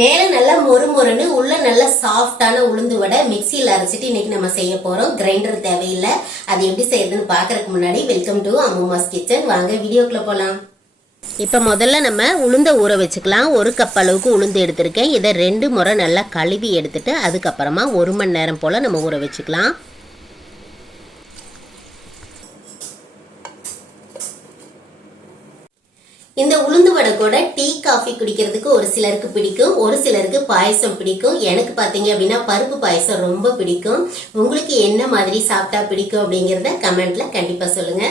மேல நல்லா மொறுமொறுன்னு உள்ள நல்ல சாஃப்டான உளுந்து வடை மிக்சியில் அரைச்சிட்டு இன்னைக்கு நம்ம செய்ய போறோம். கிரைண்டர் தேவையில்லை. அது எப்படி செய்யறதுன்னு பாக்குறதுக்கு முன்னாடி வெல்கம் டு அம்முமாஸ் கிச்சன். வாங்க வீடியோக்குள்ள போலாம். இப்போ முதல்ல நம்ம உளுந்த ஊற வச்சுக்கலாம். 1 கப் அளவுக்கு உளுந்து எடுத்திருக்கேன். இதை 2 முறை நல்லா கழுவி எடுத்துட்டு அதுக்கப்புறமா 1 மணி நேரம் போல நம்ம ஊற வச்சுக்கலாம். இந்த உளுந்து வடை கூட டீ காஃபி குடிக்கிறதுக்கு ஒரு சிலருக்கு பிடிக்கும், ஒரு சிலருக்கு பாயசம் பிடிக்கும். எனக்கு பாத்தீங்க அப்படின்னா பருப்பு பாயசம் ரொம்ப பிடிக்கும். உங்களுக்கு என்ன மாதிரி சாப்பிட்டா பிடிக்கும் அப்படிங்கறத கமெண்ட்ல கண்டிப்பா சொல்லுங்க.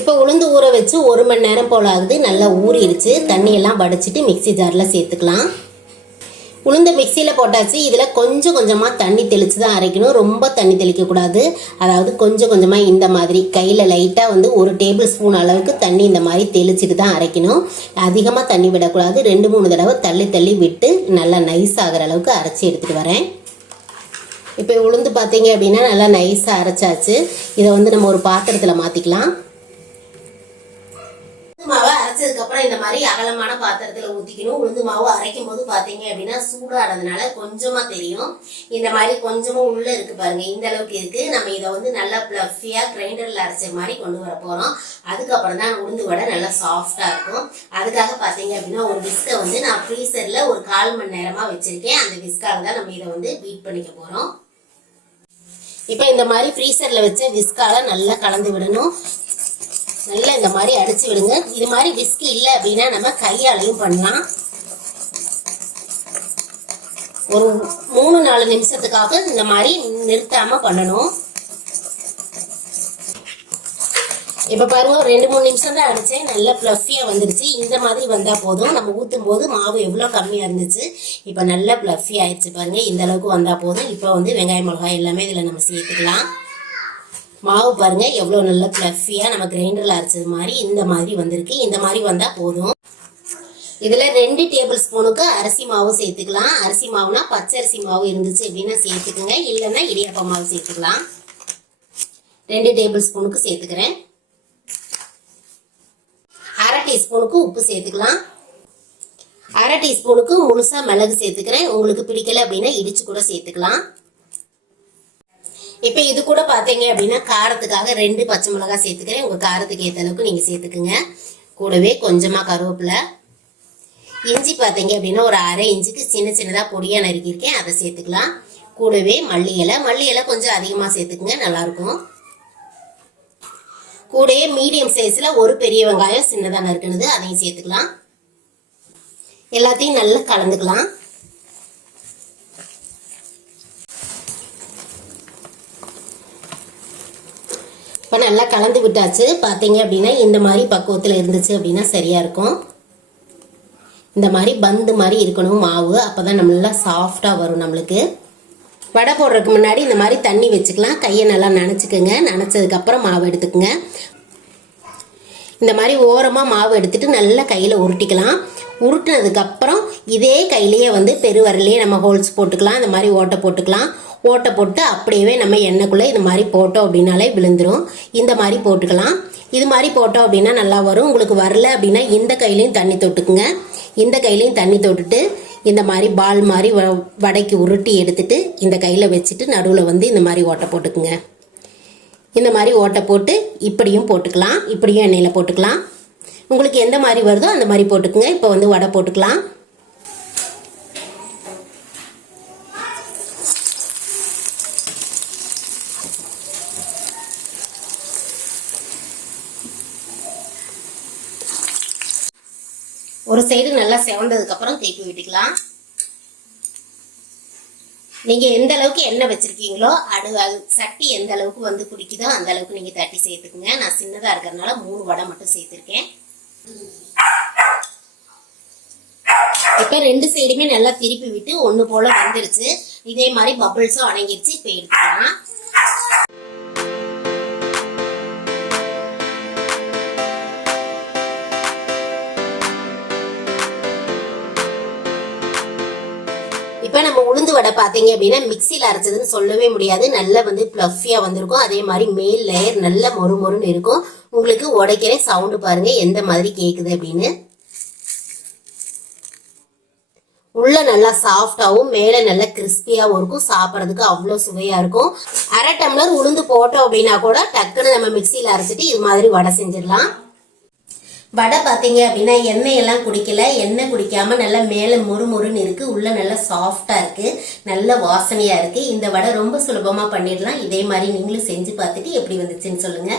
இப்போ உளுந்து ஊற வச்சு 1 மணி நேரம் போல ஆகுது. நல்லா ஊறிடுச்சு. தண்ணி எல்லாம் வடிச்சிட்டு மிக்சி ஜார்ல சேர்த்துக்கலாம். உளுந்த மிக்சியில் போட்டாச்சு. இதில் கொஞ்சம் கொஞ்சமாக தண்ணி தெளித்து தான் அரைக்கணும். ரொம்ப தண்ணி தெளிக்கக்கூடாது. அதாவது கொஞ்சம் கொஞ்சமாக இந்த மாதிரி கையில் லைட்டாக 1 டேபிள் ஸ்பூன் அளவுக்கு தண்ணி இந்த மாதிரி தெளிச்சிட்டு தான் அரைக்கணும். அதிகமாக தண்ணி விடக்கூடாது. 2-3 தடவை தள்ளி தள்ளி விட்டு நல்லா நைஸ் ஆகிற அளவுக்கு அரைச்சி எடுத்துகிட்டு வரேன். இப்போ உளுந்து பார்த்தீங்க அப்படின்னா நல்லா நைஸாக அரைச்சாச்சு. இதை நம்ம ஒரு பாத்திரத்தில் மாற்றிக்கலாம். மாவை அரைச்சதுக்கு அப்புறம் இந்த மாதிரி அகலமான பாத்திரத்துல ஊத்திக்கணும். உளுந்து மாவு அரைக்கும் போது பாத்தீங்க அப்படின்னா சூடானதுனால கொஞ்சமா தெரியும். இந்த மாதிரி கொஞ்சமா உள்ள இருக்கு பாருங்க, இந்த அளவுக்கு இருக்கு. நம்ம இதை நல்லா பிளஃபியா கிரைண்டர்ல அரைச்ச மாதிரி கொண்டு வர போறோம். அதுக்கப்புறம் தான் உளுந்து வடை நல்லா சாஃப்டா இருக்கும். அதுக்காக பாத்தீங்க அப்படின்னா ஒரு விஸ்கை நான் ஃப்ரீசர்ல ஒரு 1/4 மணி நேரமா வச்சிருக்கேன். அந்த விஸ்கால தான் நம்ம இதை பீட் பண்ணிக்க போறோம். இப்ப இந்த மாதிரி ஃப்ரீசர்ல வச்ச விஸ்கால நல்லா கலந்து விடணும். நல்லா இந்த மாதிரி அடிச்சு விடுங்க. இது மாதிரி விஸ்க் இல்லை அப்படின்னா நம்ம கையாலையும் பண்ணலாம். ஒரு 3-4 நிமிஷத்துக்காக இந்த மாதிரி நிறுத்தாம பண்ணணும். இப்ப பாருங்க, ஒரு 2-3 நிமிஷம் தான் அடிச்சேன். நல்லா பிளஃபியா வந்துருச்சு. இந்த மாதிரி வந்தா போதும். நம்ம ஊத்தும் போது மாவு எவ்வளவு கம்மியா இருந்துச்சு, இப்ப நல்லா பிளஃபி ஆயிடுச்சு பாருங்க. இந்த அளவுக்கு வந்தா போதும். இப்ப வெங்காயம் மிளகாய் எல்லாமே இதுல நம்ம சேர்த்துக்கலாம். மாவு பாருங்க எவ்வளவு நல்ல பிளஃபியா நம்ம கிரைண்டர்ல அரைச்சது மாதிரி இந்த மாதிரி வந்திருக்கு. இந்த மாதிரி வந்தா போதும். இதுல 2 டேபிள் ஸ்பூனுக்கு அரிசி மாவு சேர்த்துக்கலாம். அரிசி மாவுனா பச்சரிசி மாவு இருந்துச்சு அப்படின்னா சேர்த்துக்குங்க, இல்லைன்னா இடியாப்ப மாவு சேர்த்துக்கலாம். 2 டேபிள் ஸ்பூனுக்கு சேர்த்துக்கிறேன். 1/2 டீஸ்பூனுக்கு உப்பு சேர்த்துக்கலாம். 1/2 டீஸ்பூனுக்கு முழுசா மிளகு சேர்த்துக்கிறேன். உங்களுக்கு பிடிக்கல அப்படின்னா இடிச்சு கூட சேர்த்துக்கலாம். இப்ப இது கூட பாத்தீங்க அப்படின்னா காரத்துக்காக 2 பச்சை மிளகாய் சேர்த்துக்கிறேன். உங்க காரத்துக்கு ஏற்ற அளவுக்கு நீங்க சேர்த்துக்குங்க. கூடவே கொஞ்சமா கருவேப்பிலை, இஞ்சி பாத்தீங்க அப்படின்னா ஒரு 1/2 இன்ச்சுக்கு சின்ன சின்னதா பொடியா நறுக்கியிருக்கேன், அதை சேர்த்துக்கலாம். கூடவே மல்லி இலை கொஞ்சம் அதிகமா சேர்த்துக்குங்க, நல்லா இருக்கும். கூடவே மீடியம் சைஸ்ல ஒரு பெரிய வெங்காயம் சின்னதா நறுக்குனது, அதையும் சேர்த்துக்கலாம். எல்லாத்தையும் நல்லா கலந்துக்கலாம். இப்போ நல்லா கலந்து விட்டாச்சு. பார்த்தீங்க அப்படின்னா இந்த மாதிரி பக்குவத்தில் இருந்துச்சு அப்படின்னா சரியா இருக்கும். இந்த மாதிரி பந்து மாதிரி இருக்கணும் மாவு, அப்போதான் நல்லா சாஃப்டாக வரும். நம்மளுக்கு வடை போடுறதுக்கு முன்னாடி இந்த மாதிரி தண்ணி வச்சுக்கலாம். கையை நல்லா நனைச்சிக்கோங்க. நனைச்சதுக்கப்புறம் மாவு எடுத்துக்கோங்க. இந்த மாதிரி ஓரமாக மாவு எடுத்துட்டு நல்லா கையில் உருட்டிக்கலாம். உருட்டினதுக்கப்புறம் இதே கையிலேயே பெருவரலையே நம்ம ஹோல்ஸ் போட்டுக்கலாம். இந்த மாதிரி ஓட்டை போட்டுக்கலாம். ஓட்டை போட்டு அப்படியே நம்ம எண்ணெய்க்குள்ளே இது மாதிரி போட்டோம் அப்படின்னாலே விழுந்துடும். இந்த மாதிரி போட்டுக்கலாம். இது மாதிரி போட்டோம் அப்படின்னா நல்லா வரும். உங்களுக்கு வரல அப்படின்னா இந்த கையிலையும் தண்ணி தொட்டுக்குங்க. இந்த கையிலையும் தண்ணி தொட்டுட்டு இந்த மாதிரி பால் மாதிரி வடைக்கு உருட்டி எடுத்துட்டு இந்த கையில் வச்சுட்டு நடுவில் இந்த மாதிரி ஓட்டை போட்டுக்குங்க. இந்த மாதிரி ஓட்டை போட்டு இப்படியும் போட்டுக்கலாம், இப்படியும் எண்ணெயில் போட்டுக்கலாம். உங்களுக்கு எந்த மாதிரி வருதோ அந்த மாதிரி போட்டுக்குங்க. இப்போ வடை போட்டுக்கலாம். ஒரு சைடு நல்லா செவந்ததுக்கு அப்புறம் திருப்பி விட்டுக்கலாம். நீங்க எந்த அளவுக்கு எண்ணெய் வச்சிருக்கீங்களோ சட்டி எந்த அளவுக்கு பிடிக்குதோ அந்த அளவுக்கு நீங்க தட்டி சேர்த்துக்குங்க. நான் சின்னதா இருக்கிறதுனால 3 வடை மட்டும் சேர்த்திருக்கேன். இப்ப 2 சைடுமே நல்லா திருப்பி விட்டு ஒண்ணு போல வந்துருச்சு. இதே மாதிரி பபிள்ஸும் அடங்கிருச்சு. இப்ப எடுத்துக்கலாம். இப்போ நம்ம உளுந்து வடை பார்த்தீங்க அப்படின்னா மிக்சியில் அரைச்சதுன்னு சொல்லவே முடியாது. நல்லா ப்ளஃபியாக வந்திருக்கும். அதே மாதிரி மேல் லேயர் நல்ல மொறுமொறுன்னு இருக்கும். உங்களுக்கு உடைக்கிற சவுண்டு பாருங்க எந்த மாதிரி கேட்குது அப்படின்னு. உள்ள நல்லா சாஃப்டாவும் மேல நல்லா கிறிஸ்பியாவும் இருக்கும். சாப்பிட்றதுக்கு அவ்வளோ சுவையா இருக்கும். அரை டம்ளர் உளுந்து போட்டோம் அப்படின்னா கூட டக்குன்னு நம்ம மிக்சியில அரைச்சிட்டு இது மாதிரி வடை செஞ்சிடலாம். வடை பார்த்தீங்க அப்படின்னா எண்ணெய் எல்லாம் குடிக்கல, எண்ணெய் குடிக்காம நல்லா மேல மொறுமொறுன்னு இருக்கு, உள்ள நல்லா சாஃப்டா இருக்கு, நல்ல வாசனையா இருக்கு. இந்த வடை ரொம்ப சுலபமா பண்ணிடலாம். இதே மாதிரி நீங்களும் செஞ்சு பார்த்துட்டு எப்படி வந்துச்சுன்னு சொல்லுங்க.